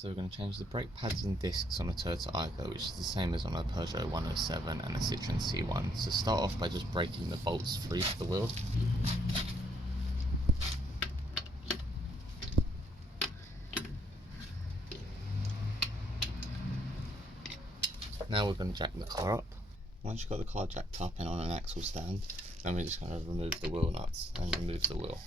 So we're going to change the brake pads and discs on a Toyota Aygo, which is the same as on a Peugeot 107 and a Citroen C1. So start off by just breaking the bolts free for the wheel. Now we're going to jack the car up. Once you've got the car jacked up and on an axle stand, then we're just going to remove the wheel nuts and remove the wheel.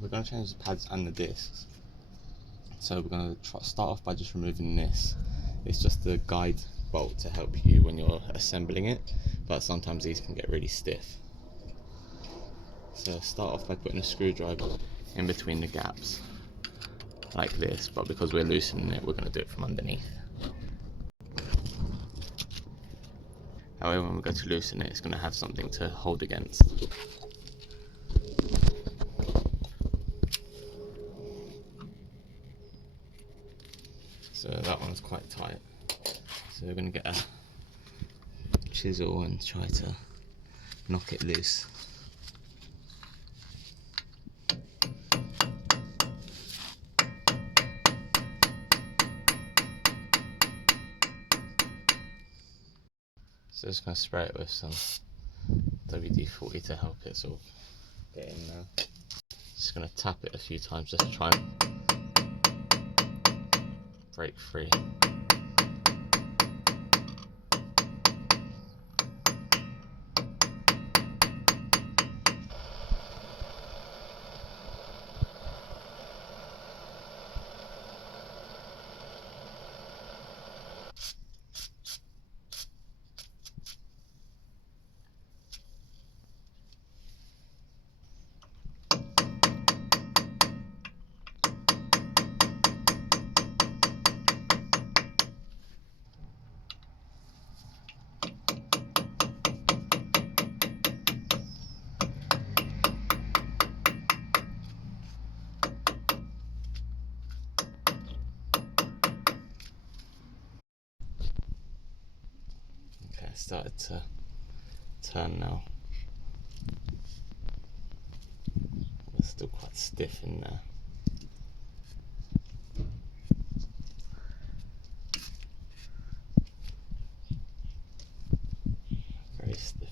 We're going to change the pads and the discs. So we're going to start off by just removing this. It's just the guide bolt to help you when you're assembling it, but sometimes these can get really stiff. So start off by putting a screwdriver in between the gaps, like this, but because we're loosening it, we're going to do it from underneath. However, when we go to loosen it, it's going to have something to hold against. So that one's quite tight. So we're going to get a chisel and try to knock it loose. So just going to spray it with some WD-40 to help it sort of get in there. Just going to tap it a few times just to try and break free. Okay, it started to turn now. It's still quite stiff in there. Very stiff.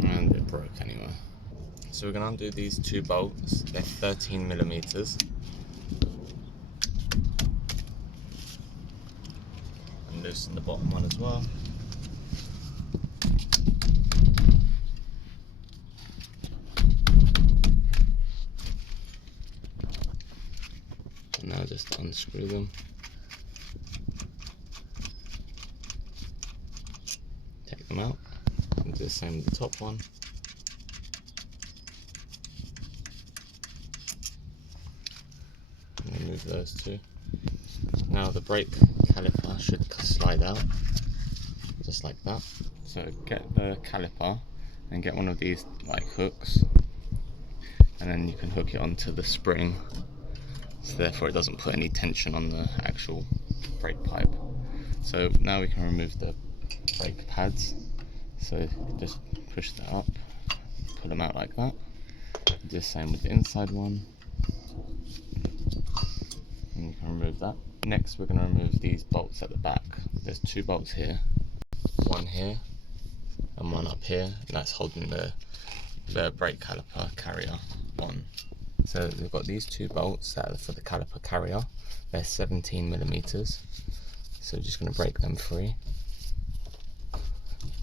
And it broke anyway. So we're going to undo these two bolts. They're 13mm. And loosen the bottom one as well. And now just unscrew them. Take them out. And do the same with the top one. And remove those two. Now the brake caliper should slide out, just like that. So get the caliper and get one of these like hooks, and then you can hook it onto the spring, so therefore it doesn't put any tension on the actual brake pipe. So now we can remove the brake pads. So just push that up, pull them out like that. Do the same with the inside one, and you can remove that. Next we're going to remove these bolts at the back. There's two bolts here, one here and one up here, and that's holding the brake caliper carrier on. So we've got these two bolts that are for the caliper carrier. They're 17mm. So we're just going to break them free.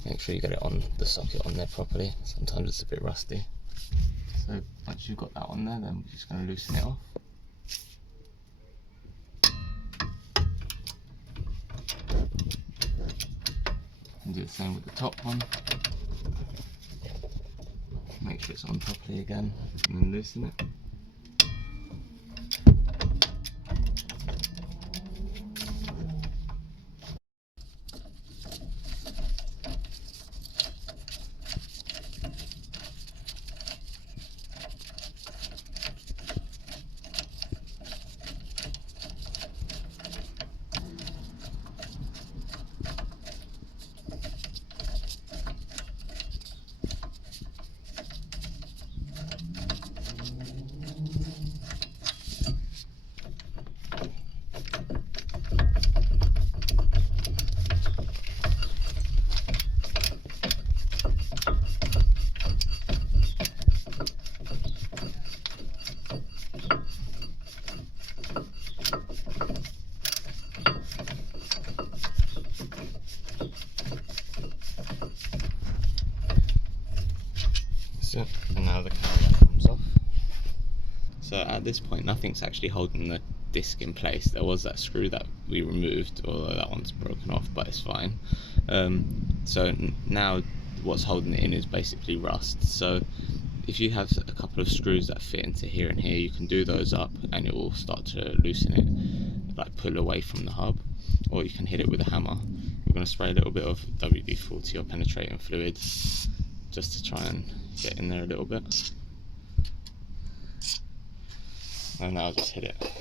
Make sure you get it on the socket on there properly. Sometimes it's a bit rusty. So once you've got that on there, then we're just going to loosen it off. Same with the top one. Make sure it's on properly again, and then loosen it. And now the carrier comes off. So at this point nothing's actually holding the disc in place. There was that screw that we removed, although that one's broken off, but it's fine. So now what's holding it in is basically rust. So if you have a couple of screws that fit into here and here, you can do those up and it will start to loosen it, like pull away from the hub, or you can hit it with a hammer. We're going to spray a little bit of WD-40 or penetrating fluid just to try and get in there a little bit, and now I'll just hit it.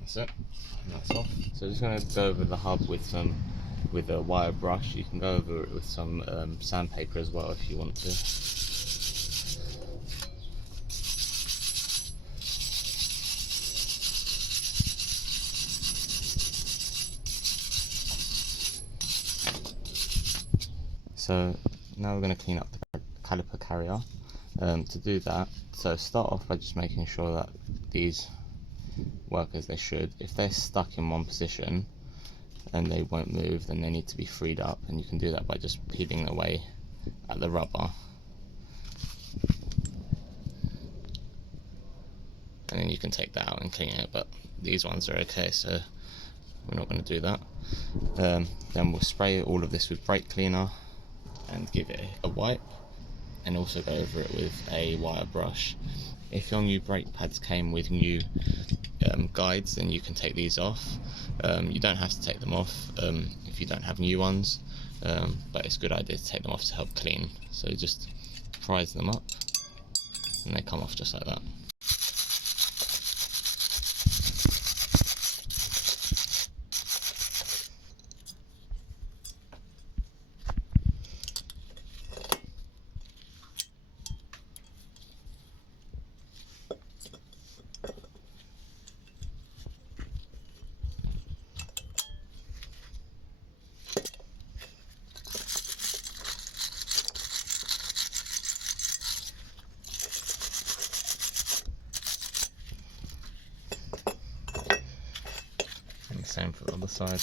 That's it, and that's off. So I'm just going to go over the hub with a wire brush. You can go over it with some sandpaper as well if you want to. So now we're going to clean up the caliper carrier. To do that, so start off by just making sure that these work as they should. If they're stuck in one position and they won't move, then they need to be freed up, and you can do that by just peeling away at the rubber, and then you can take that out and clean it, but these ones are okay, so we're not going to do that. Then we'll spray all of this with brake cleaner and give it a wipe, and also go over it with a wire brush. If your new brake pads came with new guides, then you can take these off. You don't have to take them off if you don't have new ones, but it's a good idea to take them off to help clean. So just prise them up and they come off just like that. And the same for the other side.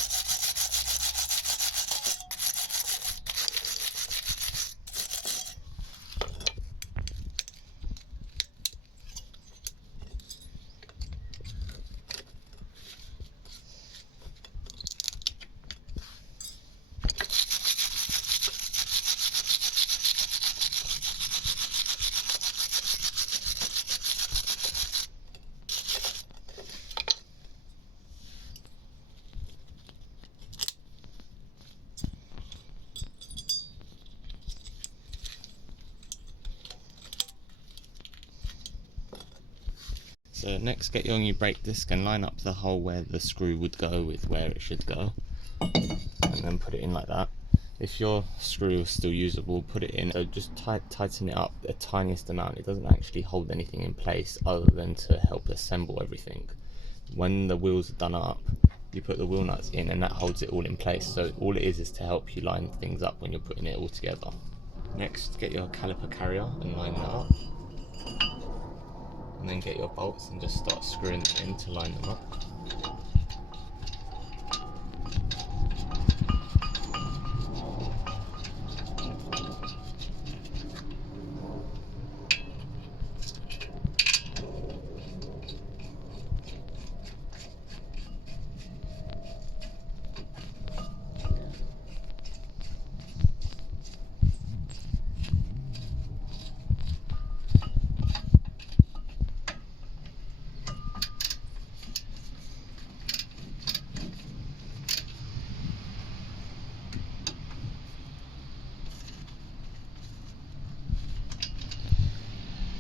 So next, get your new brake disc and line up the hole where the screw would go with where it should go, and then put it in like that. If your screw is still usable, put it in. So just tighten it up the tiniest amount. It doesn't actually hold anything in place other than to help assemble everything. When the wheels are done up, you put the wheel nuts in and that holds it all in place. So all it is to help you line things up when you're putting it all together. Next, get your caliper carrier and line that up. and then get your bolts and just start screwing them in to line them up.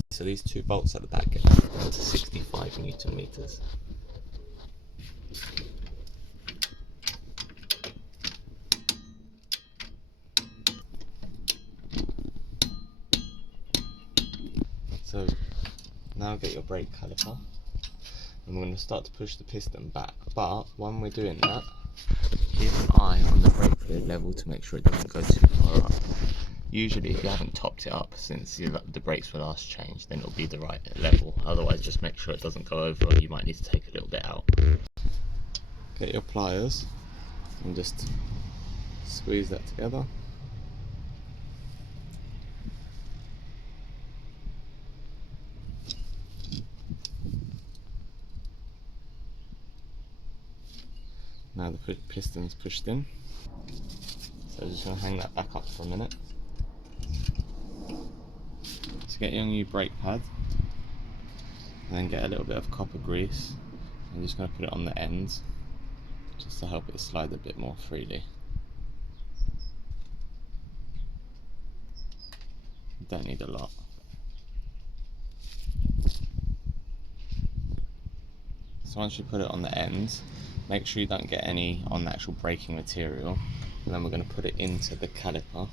So these two bolts at the back get down to 65 Newton meters. So now get your brake caliper, and we're going to start to push the piston back, but when we're doing that, keep an eye on the brake fluid level to make sure it doesn't go too far up. Usually if you haven't topped it up since the brakes were last changed, then it'll be the right level. Otherwise just make sure it doesn't go over, or you might need to take a little bit out. Get your pliers and just squeeze that together. Now the piston's pushed in, so I'm just going to hang that back up for a minute. So get your new brake pad, and then get a little bit of copper grease. I'm just going to put it on the ends, just to help it slide a bit more freely. You don't need a lot. So once you put it on the ends, make sure you don't get any on the actual braking material, and then we're going to put it into the caliper.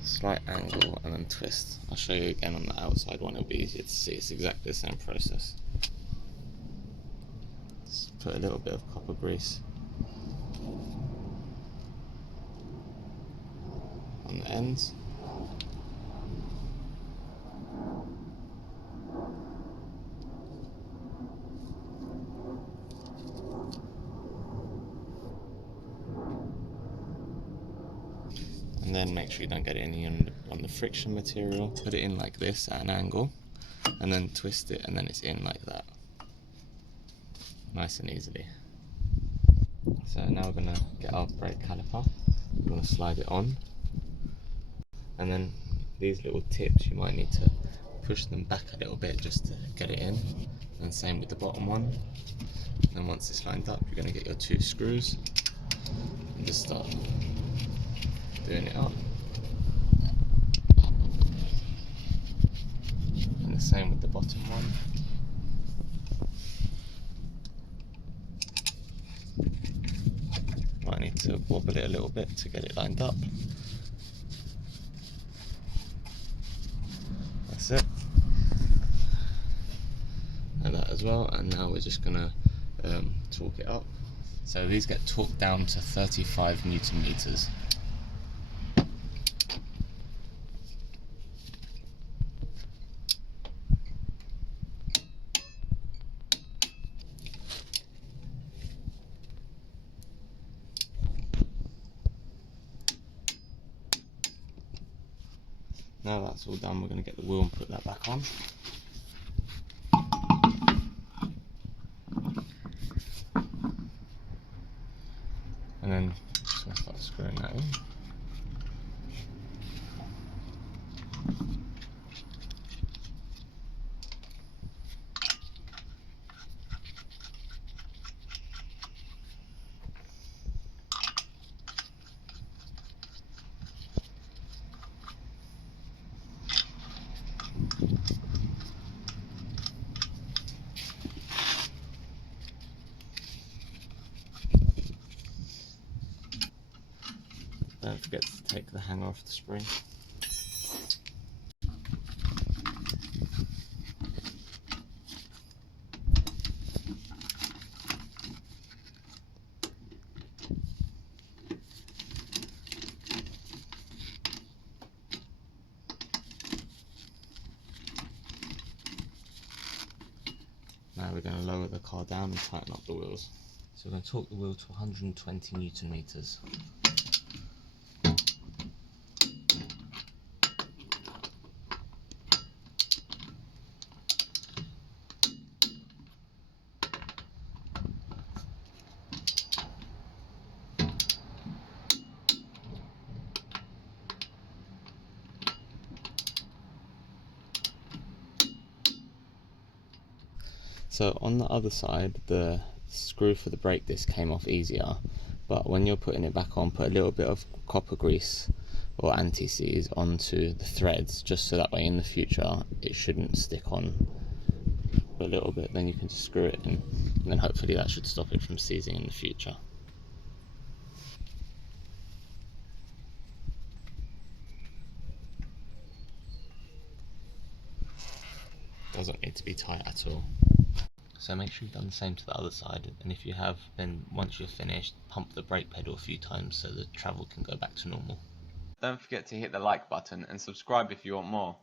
Slight angle and then twist. I'll show you again on the outside one, it'll be easier to see. It's exactly the same process. Just put a little bit of copper grease on the ends. And then make sure you don't get any on the friction material. Put it in like this at an angle, and then twist it, and then it's in like that. Nice and easily. So now we're going to get our brake caliper. We're going to slide it on, and then these little tips, you might need to push them back a little bit just to get it in, and same with the bottom one. And then once it's lined up, you're going to get your two screws and just start doing it up. And the same with the bottom one. Might need to wobble it a little bit to get it lined up. That's it. And that as well. And now we're just gonna torque it up. So these get torqued down to 35 Newton meters. Now that's all done, we're going to get the wheel and put that back on. And then just going to start screwing that in. Don't forget to take the hanger off the spring. Now we're going to lower the car down and tighten up the wheels. So we're going to torque the wheel to 120 Newton meters. So on the other side, the screw for the brake disc came off easier, but when you're putting it back on, put a little bit of copper grease or anti-seize onto the threads, just so that way in the future it shouldn't stick on a little bit. Then you can just screw it in, and then hopefully that should stop it from seizing in the future. Doesn't need to be tight at all. So make sure you've done the same to the other side, and if you have, then once you're finished, pump the brake pedal a few times so the travel can go back to normal. Don't forget to hit the like button and subscribe if you want more.